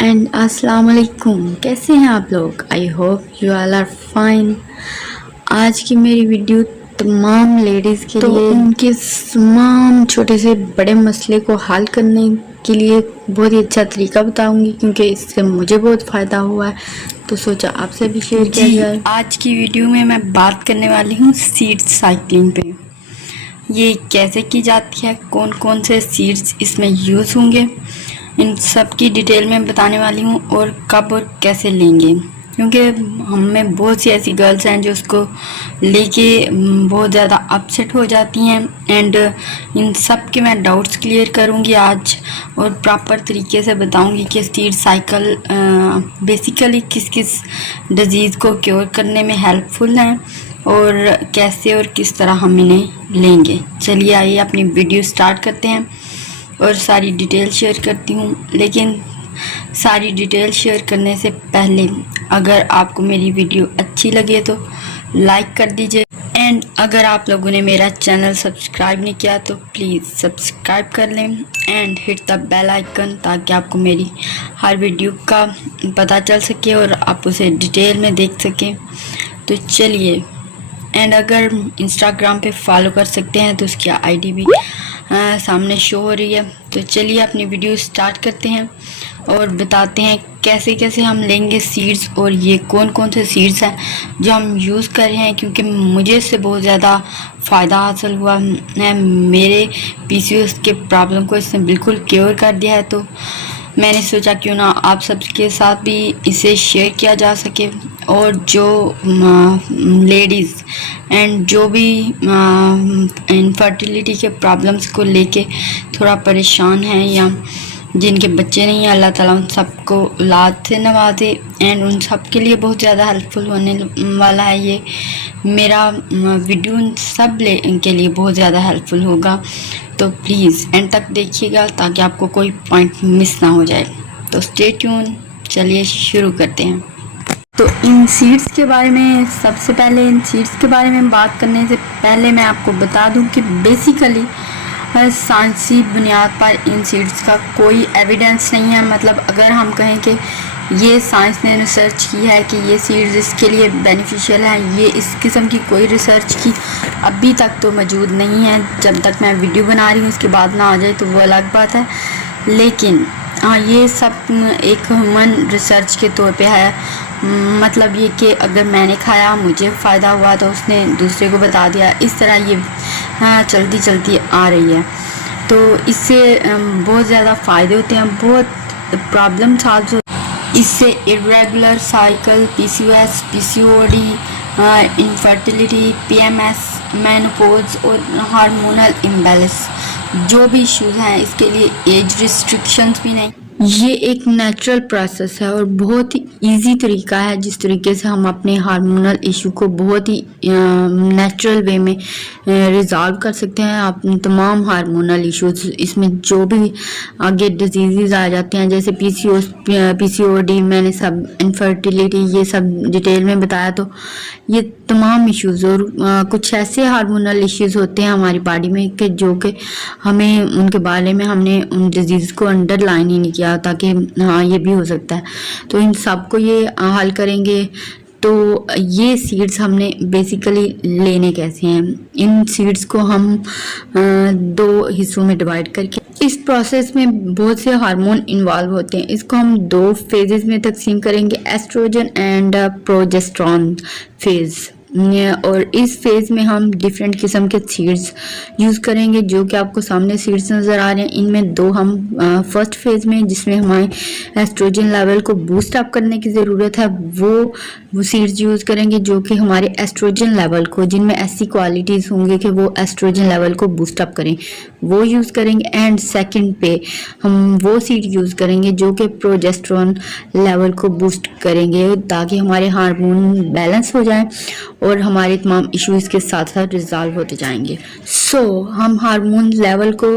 And अस्सलाम वालेकुम। कैसे हैं आप लोग? I hope you all are fine. आज की मेरी वीडियो तमाम लेडीज़ के लिए उनके तमाम छोटे से बड़े मसले को हल करने के लिए बहुत ही अच्छा तरीका बताऊंगी, क्योंकि इससे मुझे बहुत फ़ायदा हुआ है, तो सोचा आपसे भी शेयर किया जाए। आज की वीडियो में मैं बात करने वाली हूँ सीड्स साइक्लिंग पे। ये कैसे की जाती है, कौन कौन से सीड्स इसमें यूज़ होंगे, इन सब की डिटेल में बताने वाली हूँ, और कब और कैसे लेंगे, क्योंकि हमें बहुत सी ऐसी गर्ल्स हैं जो उसको लेके बहुत ज़्यादा अपसेट हो जाती हैं। एंड इन सब के मैं डाउट्स क्लियर करूँगी आज, और प्रॉपर तरीके से बताऊँगी कि सीड साइकिल बेसिकली किस किस डिजीज़ को क्योर करने में हेल्पफुल हैं, और कैसे और किस तरह हम इन्हें लेंगे। चलिए आइए अपनी वीडियो स्टार्ट करते हैं, और सारी डिटेल शेयर करती हूँ। लेकिन सारी डिटेल शेयर करने से पहले अगर आपको मेरी वीडियो अच्छी लगे तो लाइक कर दीजिए, एंड अगर आप लोगों ने मेरा चैनल सब्सक्राइब नहीं किया तो प्लीज़ सब्सक्राइब कर लें and hit the bell icon, ताकि आपको मेरी हर वीडियो का पता चल सके और आप उसे डिटेल में देख सकें। तो चलिए, एंड अगर इंस्टाग्राम पे फॉलो कर सकते हैं तो उसकी आईडी भी सामने शो हो रही है। तो चलिए अपनी वीडियो स्टार्ट करते हैं और बताते हैं कैसे कैसे हम लेंगे सीड्स, और ये कौन कौन से सीड्स हैं जो हम यूज़ कर रहे हैं, क्योंकि मुझे इससे बहुत ज़्यादा फ़ायदा हासिल हुआ है। मेरे पीसीओएस के प्रॉब्लम को इसने बिल्कुल क्योर कर दिया है, तो मैंने सोचा क्यों ना आप सबके साथ भी इसे शेयर किया जा सके। और जो लेडीज़ एंड जो भी इनफर्टिलिटी के प्रॉब्लम्स को लेके थोड़ा परेशान हैं, या जिनके बच्चे नहीं हैं, अल्लाह ताला उन सबको औलाद से नवाजे, एंड उन सब के लिए बहुत ज़्यादा हेल्पफुल होने वाला है ये मेरा वीडियो। उन सब के लिए बहुत ज़्यादा हेल्पफुल होगा, तो प्लीज़ एंड तक देखिएगा ताकि आपको कोई पॉइंट मिस ना हो जाए। तो स्टे ट्यून, चलिए शुरू करते हैं। तो इन सीड्स के बारे में सबसे पहले इन सीड्स के बारे में बात करने से पहले मैं आपको बता दूं कि बेसिकली साइंसी बुनियाद पर इन सीड्स का कोई एविडेंस नहीं है। मतलब अगर हम कहें कि ये साइंस ने रिसर्च की है कि ये सीड्स इसके लिए बेनिफिशियल है, ये इस किस्म की कोई रिसर्च की अभी तक तो मौजूद नहीं है। जब तक मैं वीडियो बना रही हूँ उसके बाद ना आ जाए तो वो अलग बात है, लेकिन हाँ ये सब एक ह्यूमन रिसर्च के तौर पे है। मतलब ये कि अगर मैंने खाया मुझे फ़ायदा हुआ तो उसने दूसरे को बता दिया, इस तरह ये चलती चलती आ रही है। तो इससे बहुत ज़्यादा फ़ायदे होते हैं, बहुत प्रॉब्लम सॉल्व इससे। Irregular cycle, PCOS, PCOD, infertility, PMS, menopause और हार्मोनल इम्बैलेंस जो भी इश्यूज़ हैं, इसके लिए एज रिस्ट्रिक्शंस भी नहीं। ये एक नेचुरल प्रोसेस है और बहुत ही इजी तरीका है जिस तरीके से हम अपने हार्मोनल इशू को बहुत ही नेचुरल वे में रिजॉल्व कर सकते हैं। अपने तमाम हार्मोनल इश्यूज, इसमें जो भी आगे डिजीज़ आ जाते हैं जैसे पीसीओडी, मैंने सब इनफर्टिलिटी ये सब डिटेल में बताया, तो ये तमाम इश्यूज़ और कुछ ऐसे हार्मोनल इश्यूज़ होते हैं हमारी बॉडी में कि जो कि हमें उनके बारे में हमने उन डिजीज़ को अंडरलाइन ही नहीं किया ताकि हाँ ये भी हो सकता है। तो इन सब को ये हल करेंगे। तो ये सीड्स हमने बेसिकली लेने कैसे हैं, इन सीड्स को हम दो हिस्सों में डिवाइड करके, इस प्रोसेस में बहुत से हार्मोन इन्वॉल्व होते हैं। इसको हम दो फेजेस में तकसीम करेंगे, एस्ट्रोजन एंड प्रोजेस्टेरॉन फेज। और इस फेज़ में हम डिफरेंट किस्म के सीड्स यूज़ करेंगे, जो कि आपको सामने सीड्स नज़र आ रहे हैं। इनमें दो हम फर्स्ट फेज़ में जिसमें हमारे एस्ट्रोजन लेवल को बूस्ट अप करने की ज़रूरत है, वो सीड्स यूज़ करेंगे जो कि हमारे एस्ट्रोजन लेवल को, जिनमें ऐसी क्वालिटीज़ होंगे कि वो एस्ट्रोजन लेवल को बूस्ट अप करें, वो यूज़ करेंगे। एंड सेकंड पे हम वो सीड यूज़ करेंगे जो कि प्रोजेस्टेरॉन लेवल को बूस्ट करेंगे, ताकि हमारे हार्मोन बैलेंस हो जाए और हमारे तमाम इश्यूज़ के साथ साथ रिजॉल्व होते जाएंगे। हम हार्मोन लेवल को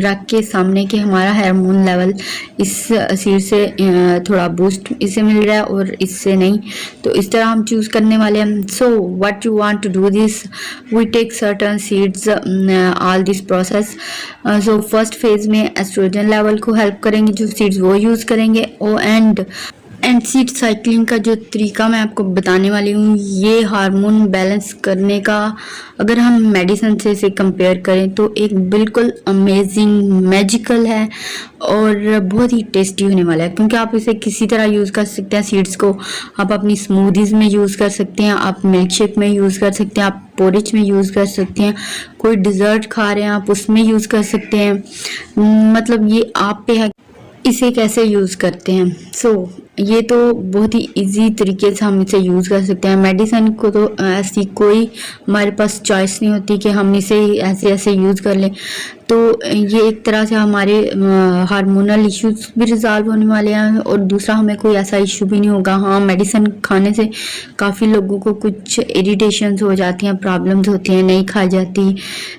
रख के सामने कि हमारा हार्मोन लेवल इस सीड से थोड़ा बूस्ट इससे मिल रहा है और इससे नहीं, तो इस तरह हम चूज़ करने वाले हैं। So what you want to do this, we take certain seeds all this process. So first phase में एस्ट्रोजन लेवल को हेल्प करेंगे जो सीड्स वो यूज़ करेंगे। एंड सीड साइक्लिंग का जो तरीका मैं आपको बताने वाली हूँ, ये हार्मोन बैलेंस करने का अगर हम मेडिसिन से इसे कंपेयर करें तो एक बिल्कुल अमेजिंग मैजिकल है और बहुत ही टेस्टी होने वाला है, क्योंकि आप इसे किसी तरह यूज़ कर सकते हैं। सीड्स को आप अपनी स्मूदीज़ में यूज़ कर सकते हैं, आप मिल्क शेक में यूज़ कर सकते हैं, आप पोरिज में यूज़ कर सकते हैं, कोई डिज़र्ट खा रहे हैं आप उसमें यूज़ कर सकते हैं। मतलब ये आप पे है इसे कैसे यूज़ करते हैं। ये तो बहुत ही इजी तरीके से हम इसे यूज़ कर सकते हैं। मेडिसिन को तो ऐसी कोई हमारे पास चॉइस नहीं होती कि हम इसे ऐसे ऐसे यूज़ कर लें। तो ये एक तरह से हमारे हार्मोनल इश्यूज भी रिजॉल्व होने वाले हैं और दूसरा हमें कोई ऐसा इशू भी नहीं होगा। हाँ, मेडिसिन खाने से काफ़ी लोगों को कुछ इरिटेशंस हो जाती हैं, प्रॉब्लम्स होती हैं, नहीं खाई जाती,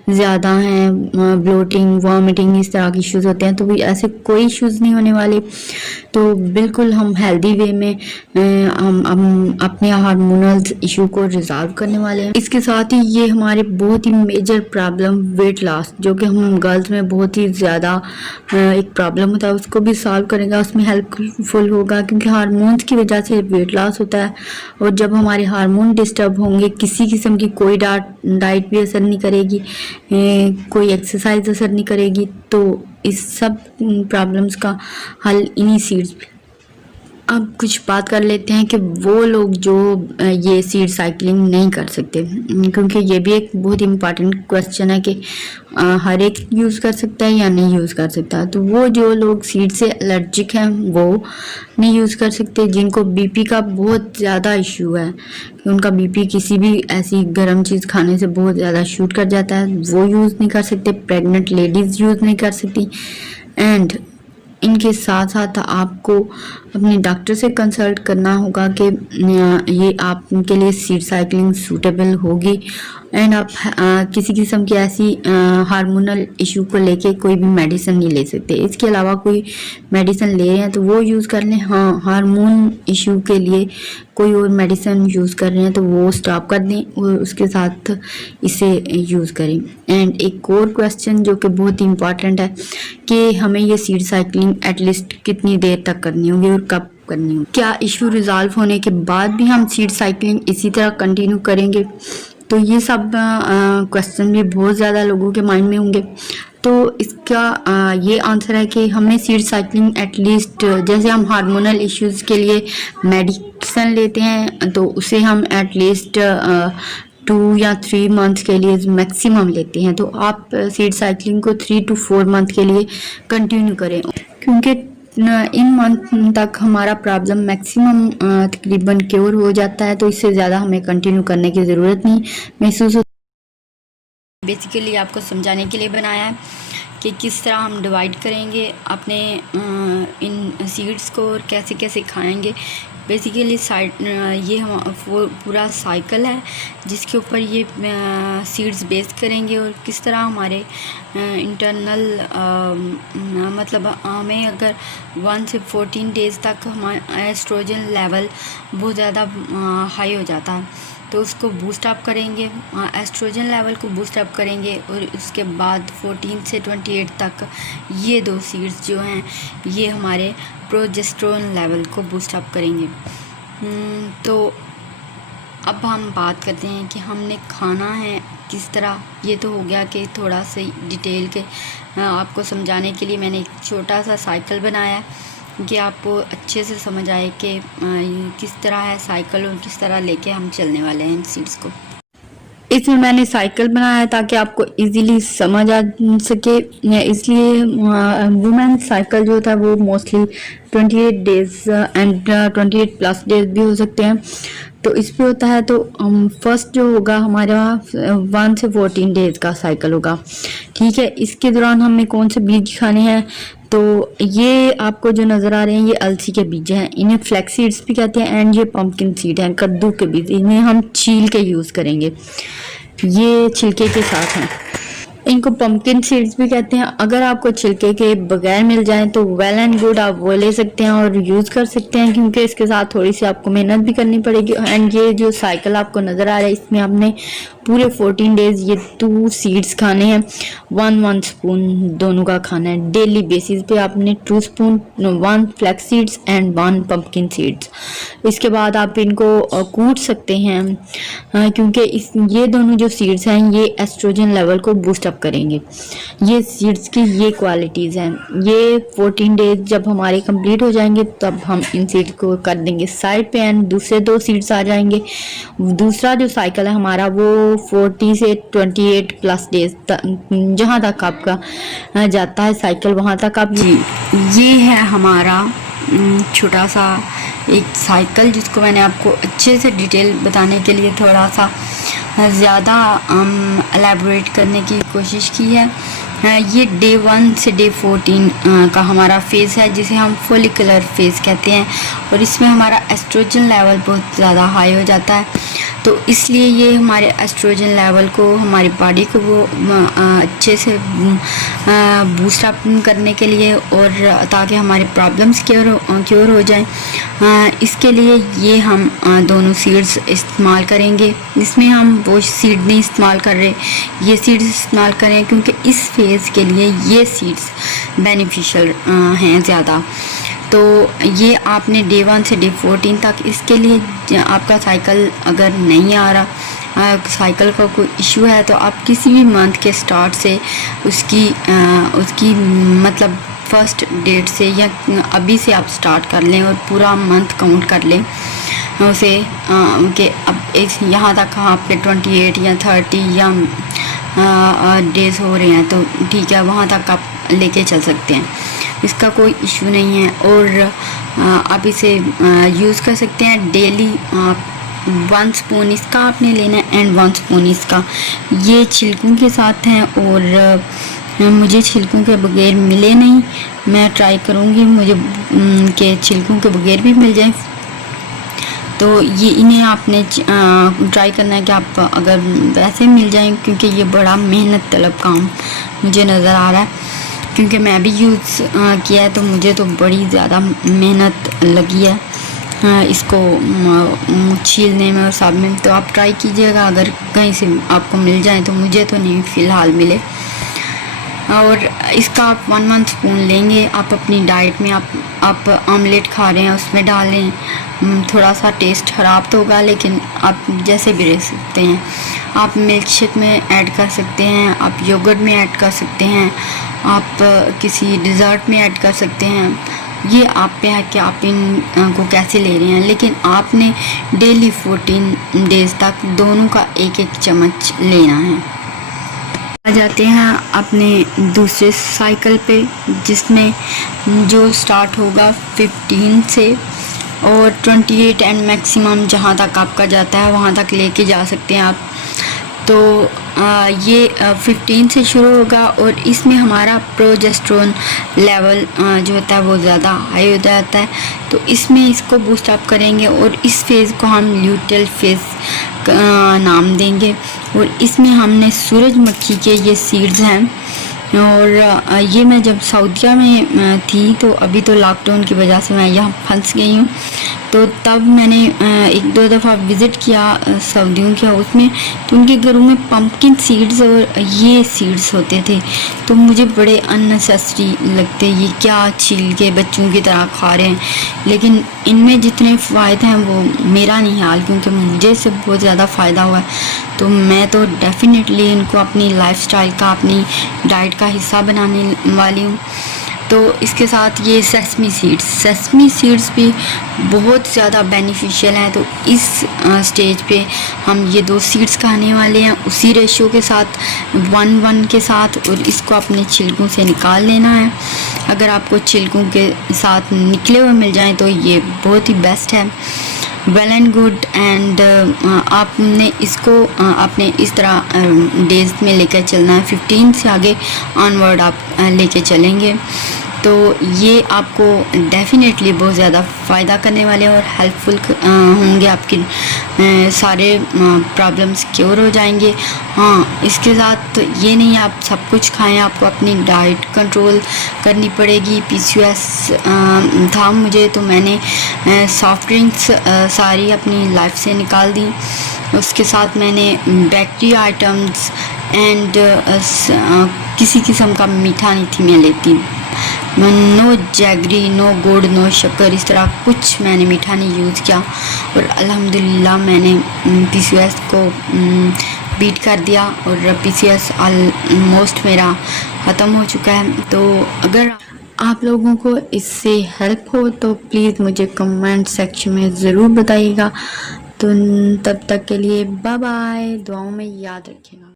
ज़्यादा हैं, ब्लोटिंग, वॉमिटिंग, इस तरह के इश्यूज होते हैं। तो भी ऐसे कोई इश्यूज नहीं होने वाले। तो बिल्कुल हम हेल्दी वे में हम अपने हार्मोनल इशू को रिजॉल्व करने वाले हैं। इसके साथ ही ये हमारे बहुत ही मेजर प्रॉब्लम वेट लॉस, जो कि हम गर्ल्स में बहुत ही ज़्यादा एक प्रॉब्लम होता है, उसको भी सॉल्व करेगा, उसमें हेल्पफुल होगा, क्योंकि हार्मोन्स की वजह से वेट लॉस होता है। और जब हमारे हार्मोन डिस्टर्ब होंगे, किसी किस्म की कोई डाइट भी असर नहीं करेगी, कोई एक्सरसाइज असर नहीं करेगी, तो इस सब प्रॉब्लम्स का हल इन्हीं सीड्स। अब कुछ बात कर लेते हैं कि वो लोग जो ये सीड साइकिलिंग नहीं कर सकते, क्योंकि ये भी एक बहुत इम्पॉर्टेंट क्वेश्चन है कि हर एक यूज़ कर सकता है या नहीं यूज़ कर सकता। तो वो जो लोग सीड से एलर्जिक हैं वो नहीं यूज़ कर सकते। जिनको बीपी का बहुत ज़्यादा इशू है, कि उनका बीपी किसी भी ऐसी गर्म चीज़ खाने से बहुत ज़्यादा शूट कर जाता है, वो यूज़ नहीं कर सकते। प्रेग्नेंट लेडीज़ यूज़ नहीं कर सकती। एंड इनके साथ साथ आपको अपने डॉक्टर से कंसल्ट करना होगा कि ये आपके लिए सीड साइकिलिंग सूटेबल होगी। एंड आप किसी किस्म की ऐसी हार्मोनल इशू को लेके कोई भी मेडिसिन नहीं ले सकते। इसके अलावा कोई मेडिसिन ले रहे हैं तो वो यूज़ कर लें। हाँ, हार्मोन इशू के लिए कोई और मेडिसिन यूज़ कर रहे हैं तो वो स्टॉप कर दें और उसके साथ इसे यूज़ करें। एंड एक और क्वेश्चन जो कि बहुत ही इम्पॉर्टेंट है कि हमें ये सीड साइकिलिंग एटलीस्ट कितनी देर तक करनी होगी और कब करनी होगी। क्या इशू रिजॉल्व होने के बाद भी हम सीड साइकिलिंग इसी तरह कंटिन्यू करेंगे? तो ये सब क्वेश्चन भी बहुत ज़्यादा लोगों के माइंड में होंगे। तो इसका ये आंसर है कि हमें सीड साइकिलिंग एटलीस्ट, जैसे हम हार्मोनल इश्यूज़ के लिए मेडिसिन लेते हैं तो उसे हम एटलीस्ट 2 या 3 मंथ के लिए मैक्सिमम लेते हैं। तो आप सीड साइकिलिंग को 3 to 4 मंथ के लिए कंटिन्यू करें, क्योंकि इन मंथ तक हमारा प्रॉब्लम मैक्सिमम तकरीबन क्योर हो जाता है। तो इससे ज़्यादा हमें कंटिन्यू करने की ज़रूरत नहीं महसूस होती। बेसिकली आपको समझाने के लिए बनाया है कि किस तरह हम डिवाइड करेंगे अपने इन सीड्स को और कैसे कैसे खाएंगे। बेसिकली ये हम पूरा साइकिल है जिसके ऊपर ये सीड्स बेस करेंगे और किस तरह हमारे इंटरनल मतलब हमें अगर 1 से 14 डेज़ तक हमारा एस्ट्रोजन लेवल बहुत ज़्यादा हाई हो जाता है तो उसको बूस्ट अप करेंगे, एस्ट्रोजन लेवल को बूस्ट अप करेंगे और उसके बाद 14 से 28 तक ये 2 सीड्स जो हैं ये हमारे प्रोजेस्टेरोन लेवल को बूस्ट अप करेंगे। तो अब हम बात करते हैं कि हमने खाना है किस तरह। ये तो हो गया कि थोड़ा सा डिटेल के आपको समझाने के लिए मैंने एक छोटा सा साइकिल बनाया है कि आपको अच्छे से समझ आए कि किस तरह है साइकिल और किस तरह लेके हम चलने वाले हैं इन सीड्स को। इसमें मैंने साइकिल बनाया ताकि आपको इजीली समझ आ सके, इसलिए वुमेन साइकिल जो था वो mostly 28 days and 28 plus days भी हो सकते हैं। तो इस पे होता है। तो फर्स्ट जो होगा हमारा 1 से 14 डेज का साइकिल होगा, ठीक है। इसके दौरान हमें कौन से बीज खाने हैं तो ये आपको जो नज़र आ रहे हैं ये अलसी के बीज हैं, इन्हें फ्लैक्स सीड्स भी कहते हैं। एंड ये पंपकिन सीड हैं, कद्दू के बीज, इन्हें हम छील के यूज़ करेंगे, ये छिलके के साथ हैं। इनको पंपकिन सीड्स भी कहते हैं। अगर आपको छिलके के बगैर मिल जाए तो वेल एंड गुड, आप वो ले सकते हैं और यूज़ कर सकते हैं, क्योंकि इसके साथ थोड़ी सी आपको मेहनत भी करनी पड़ेगी। एंड ये जो साइकिल आपको नज़र आ रहा है इसमें आपने पूरे 14 डेज ये 2 सीड्स खाने हैं, 1 स्पून दोनों का खाना है। डेली बेसिस पे आपने 2 spoon 1 flax seeds and 1 pumpkin seeds. इसके बाद आप इनको कूट सकते हैं, क्योंकि ये दोनों जो सीड्स हैं ये एस्ट्रोजन लेवल को बूस्ट अप करेंगे। ये सीड्स की ये क्वालिटीज़ हैं। ये 14 डेज जब हमारे कंप्लीट हो जाएंगे तब हम इन सीड्स को कर देंगे साइड पे, एंड दूसरे 2 सीड्स आ जाएंगे। दूसरा जो साइकिल है हमारा वो 40 से 28 प्लस डेज जहाँ तक आपका जाता है साइकिल, वहाँ तक आप ये है हमारा छोटा सा एक साइकिल, जिसको मैंने आपको अच्छे से डिटेल बताने के लिए थोड़ा सा ज़्यादा एलैबोरेट करने की कोशिश की है। ये डे 1 से डे 14 का हमारा फेज़ है, जिसे हम फोलिकुलर फेज़ कहते हैं, और इसमें हमारा एस्ट्रोजन लेवल बहुत ज़्यादा हाई हो जाता है। तो इसलिए ये हमारे एस्ट्रोजन लेवल को, हमारी बॉडी को वो अच्छे से बूस्ट अप करने के लिए, और ताकि हमारे प्रॉब्लम्स क्योर हो जाएं, इसके लिए ये हम दोनों सीड्स इस्तेमाल करेंगे। इसमें हम वो सीड नहीं इस्तेमाल कर रहे, ये सीड्स इस्तेमाल करें, क्योंकि इस फेज़ के लिए ये सीड्स बेनिफिशियल हैं ज़्यादा। तो ये आपने डे 1 से डे 14 तक, इसके लिए आपका साइकिल अगर नहीं आ रहा, साइकिल का कोई इशू है, तो आप किसी भी मंथ के स्टार्ट से उसकी मतलब फर्स्ट डेट से या अभी से आप स्टार्ट कर लें और पूरा मंथ काउंट कर लें उसे, कि अब यहाँ तक आपके 28 या 30 या डेज़ हो रहे हैं तो ठीक है, वहाँ तक आप लेके चल सकते हैं, इसका कोई इशू नहीं है। और आप इसे यूज़ कर सकते हैं डेली। 1 स्पून इसका आपने लेना है एंड 1 स्पून इसका। ये छिलकों के साथ हैं और मुझे छिलकों के बगैर मिले नहीं, मैं ट्राई करूँगी मुझे के छिलकों के बगैर भी मिल जाए। तो ये इन्हें आपने ट्राई करना है कि आप अगर वैसे मिल जाएं, क्योंकि ये बड़ा मेहनत तलब काम मुझे नज़र आ रहा है, क्योंकि मैं भी यूज़ किया है तो मुझे तो बड़ी ज़्यादा मेहनत लगी है इसको छीलने में और सब में। तो आप ट्राई कीजिएगा, अगर कहीं से आपको मिल जाए तो, मुझे तो नहीं फ़िलहाल मिले। और इसका आप 1 स्पून लेंगे, आप अपनी डाइट में आप ऑमलेट खा रहे हैं उसमें डालें, थोड़ा सा टेस्ट ख़राब तो होगा लेकिन आप जैसे भी रह सकते हैं। आप मिल्क शेक में ऐड कर सकते हैं, आप योगर्ट में ऐड कर सकते हैं, आप किसी डिज़र्ट में ऐड कर सकते हैं, ये आप पे है कि आप इनको कैसे ले रहे हैं। लेकिन आपने डेली 14 डेज़ तक दोनों का 1-1 चम्मच लेना है। आ जाते हैं अपने दूसरे साइकिल पे, जिसमें जो स्टार्ट होगा 15 से और 28 एंड मैक्सिमम जहाँ तक आपका जाता है वहाँ तक लेके जा सकते हैं आप। तो ये 15 से शुरू होगा और इसमें हमारा प्रोजेस्टेरोन लेवल जो होता है वो ज़्यादा हाई हो जाता है, तो इसमें इसको बूस्ट अप करेंगे और इस फेज़ को हम ल्यूटेल फेज़ नाम देंगे। और इसमें हमने सूरजमुखी के ये सीड्स हैं, और ये मैं जब सऊदीया में थी, तो अभी तो लॉकडाउन की वजह से मैं यहाँ फंस गई हूँ, तो तब मैंने 1-2 दफ़ा विज़िट किया सऊदियों के हाउस में, तो उनके घरों में पम्पकिन सीड्स और ये सीड्स होते थे। तो मुझे बड़े अननेसेसरी लगते, ये क्या छील के बच्चों की तरह खा रहे हैं, लेकिन इनमें जितने फ़ायदे हैं वो मेरा नहीं हाल, क्योंकि मुझे इससे बहुत ज़्यादा फ़ायदा हुआ है। तो मैं तो डेफ़िनेटली इनको अपनी लाइफस्टाइल का, अपनी डाइट का हिस्सा बनाने वाली हूँ। तो इसके साथ ये सेसमी सीड्स भी बहुत ज़्यादा बेनिफिशियल हैं। तो इस स्टेज पे हम ये 2 सीड्स खाने वाले हैं उसी रेशो के साथ 1-1 के साथ, और इसको अपने छिलकों से निकाल लेना है। अगर आपको छिलकों के साथ निकले हुए मिल जाएं तो ये बहुत ही बेस्ट है, वेल एंड गुड। एंड आपने इसको अपने इस तरह डेज में लेकर चलना है, 15 से आगे ऑनवर्ड आप लेके चलेंगे। तो ये आपको डेफिनेटली बहुत ज़्यादा फ़ायदा करने वाले और हेल्पफुल होंगे। आपके सारे प्रॉब्लम्स क्योर हो जाएंगे। हाँ, इसके साथ ये नहीं आप सब कुछ खाएं, आपको अपनी डाइट कंट्रोल करनी पड़ेगी। PCOS था मुझे, तो मैंने सॉफ्ट ड्रिंक्स सारी अपनी लाइफ से निकाल दी। उसके साथ मैंने बेकरी आइटम्स एंड किसी किस्म का मीठा नहीं थी मैं लेती। नो जैगरी, नो गुड़, नो शक्कर, इस तरह कुछ मैंने मीठा नहीं यूज़ किया और अल्हम्दुलिल्लाह मैंने PCOS को बीट कर दिया और PCOS ऑलमोस्ट मेरा ख़त्म हो चुका है। तो अगर आप लोगों को इससे हेल्प हो तो प्लीज़ मुझे कमेंट सेक्शन में ज़रूर बताइएगा। तो तब तक के लिए बाय बाय, दुआओं में याद रखिएगा।